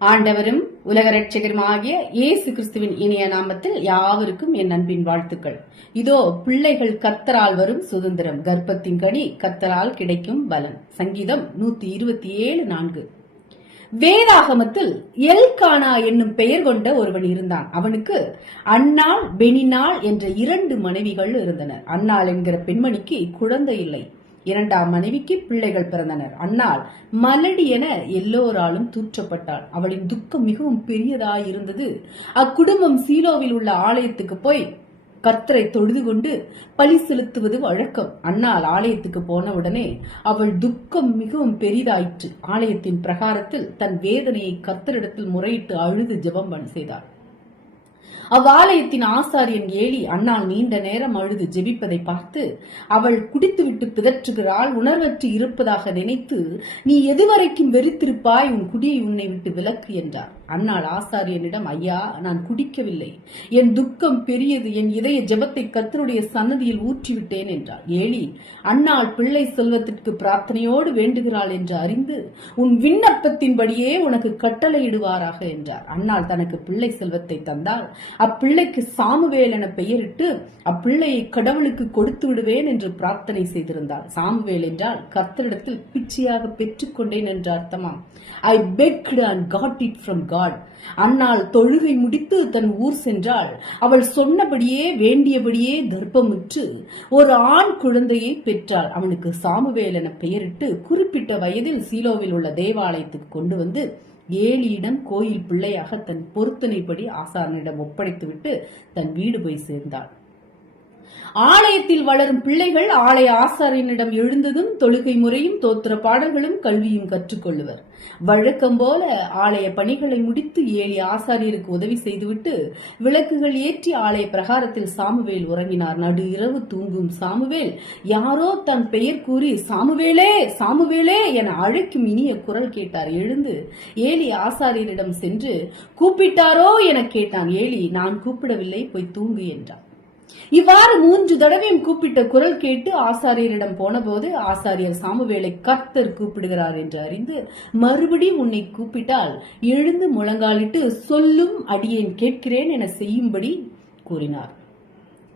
ஆண்டவரும் உலக ரட்சகருமாகிய இயேசு கிறிஸ்துவின் இனிய நாமத்தில் யாவருக்கும் என் அன்பின் வாழ்த்துக்கள். இதோ பிள்ளைகள் கர்த்தரால் வரும் சுதந்திரம், கர்ப்பத்தின் கனி கர்த்தரால் கிடைக்கும் பலன். சங்கீதம் 127:4. வேதாகமத்தில் எல்கானா என்னும் பெயர் கொண்ட ஒருவன் இருந்தான். அவனுக்கு அன்னாள், பெனினாள் என்ற 2 மனைவிகள் இருந்தனர். அன்னாள் என்கிற பெண்மணிக்கு குழந்தை இல்லை. 2ஆம் மனைவிக்கு பிள்ளைகள் பிறந்தனர். அன்னாள் மலடி என எல்லோராலும் தூற்றப்பட்டாள். அவளின் துக்கம் மிகவும் பெரியதாயிருந்தது. அக்குடும்பம் சீலோவில் உள்ள ஆலயத்துக்கு போய் கர்த்தரை தொழுது கொண்டு பலி செலுத்துவது வழக்கம். அன்னாள் ஆலயத்துக்கு போனவுடனே அவள் துக்கம் மிகவும் பெரிதாயிற்று. ஆலயத்தின் பிரகாரத்தில் தன் வேதனையை கர்த்தரிடத்தில் முறையிட்டு அழுது ஜெபம் செய்தாள். அவ்வாலயத்தின் ஆசாரியன் ஏலி அன்னாள் நீண்ட நேரம் அழுது ஜெபிப்பதை பார்த்து, அவள் குடித்துவிட்டு பிதற்றுகிறாள், உணர்வற்று இருப்பதாக நினைத்து, நீ எதுவரைக்கும் வெறித்திருப்பாய், உன் குடியை உன்னை விட்டு விலக்கு என்றார். அன்னாள் ஆசாரியனிடம், ஐயா, நான் குடிக்கவில்லை, என் துக்கம் பெரியது, என் இதய ஜெபத்தை கர்த்தருடைய சன்னதியில் ஊற்றிவிட்டேன் என்றார். ஏலி, அன்னாள் பிள்ளை செல்வத்திற்கு பிரார்த்தனையோடு வேண்டுகிறாள் என்று அறிந்து உன் விண்ணப்பத்தின்படியே உனக்கு கட்டளையிடுவாராக என்றார். அன்னாள் தனக்கு பிள்ளை செல்வத்தை தந்தால் அப்பிள்ளைக்கு சாமுவேல் என பெயரிட்டு அப்பிள்ளையை கடவுளுக்கு கொடுத்து விடுவேன் என்று பிரார்த்தனை செய்திருந்தாள். சாமுவேல் என்றால் கர்த்தரிடத்தில் பிச்சையாக பெற்றுக்கொண்டேன் என்ற அர்த்தமாம். I begged and got it from God. அன்னாள் தொழுகை முடித்து தன் ஊர் சென்றாள். அவள் சொன்னபடியே வேண்டியபடியே கர்ப்பமுற்று ஒரு ஆண் குழந்தையை பெற்றாள். அவனுக்கு சாமுவேல் என பெயரிட்டு குறிப்பிட்ட வயதில் சீலோவில் உள்ள தேவாலயத்துக்கு கொண்டு வந்து ஏலியிடம் கோயில் பிள்ளையாக தன் பொருத்தனைப்படி ஆசாரனிடம் ஒப்படைத்துவிட்டு தன் வீடு போய் சேர்ந்தாள். ஆலயத்தில் வளரும் பிள்ளைகள் ஆலய ஆசாரியனிடம் எழுந்ததும் தொழுகை முறையும் தோத்திர பாடல்களும் கல்வியும் கற்றுக்கொள்ளுவர். வழக்கம் போல ஆலய பணிகளை முடித்து ஏலி ஆசாரியருக்கு உதவி செய்துவிட்டு விளக்குகள் ஏற்றி ஆலய பிரகாரத்தில் சாமுவேல் உறங்கினார். நடு இரவு தூங்கும் சாமுவேல் யாரோ தன் பெயர் கூறி சாமுவேலே சாமுவேலே என அழைக்கும் இனிய குரல் கேட்டார். எழுந்து ஏலி ஆசாரியரிடம் சென்று கூப்பிட்டாரோ என கேட்டான். ஏலி, நான் கூப்பிடவில்லை, போய் தூங்கு என்றார். இவ்வாறு 3 தடவையும் கூப்பிட்ட குரல் கேட்டு ஆசாரியரிடம் போன போது ஆசாரியர் சாமுவேலை கர்த்தர் கூப்பிடுகிறார் என்று அறிந்து, மறுபடி உன்னை கூப்பிட்டால் எழுந்து முழங்காலிட்டு சொல்லும், அடியேன் கேட்கிறேன் என செய்யும்படி கூறினார்.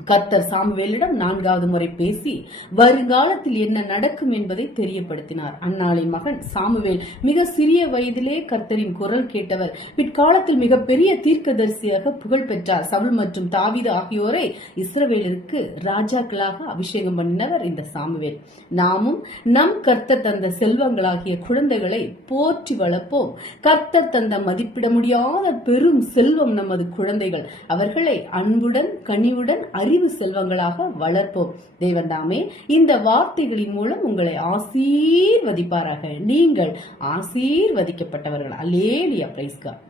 கர்த்தர் சாமுவேலிடம் 4வது முறை பேசி வருங்காலத்தில் என்ன நடக்கும் என்பதை தெரியப்படுத்தினார். அன்னாளின் மகன் சாமுவேல் மிக சிறிய வயதிலே கர்த்தரின் குரல் கேட்டவர். பிற்காலத்தில் மிகப்பெரிய தீர்க்கதரிசியாக புகழ் பெற்றார். சவுல் மற்றும் தாவீது ஆகியோரை இஸ்ரவேலருக்கு ராஜாக்களாக அபிஷேகம் பண்ணினவர் இந்த சாமுவேல். நாமும் நம் கர்த்தர் தந்த செல்வங்களாகிய குழந்தைகளை போற்றி வளர்ப்போம். கர்த்தர் தந்த மதிப்பிட முடியாத பெரும் செல்வம் நமது குழந்தைகள். அவர்களை அன்புடன் கனிவுடன் அறிவு செல்வங்களாக வளர்ப்போம். தேவன் தாமே இந்த வார்த்தைகளின் மூலம் உங்களை ஆசீர்வதிப்பாராக. நீங்கள் ஆசீர்வதிக்கப்பட்டவர்கள். அல்லேலூயா, பிரைஸ் காட்.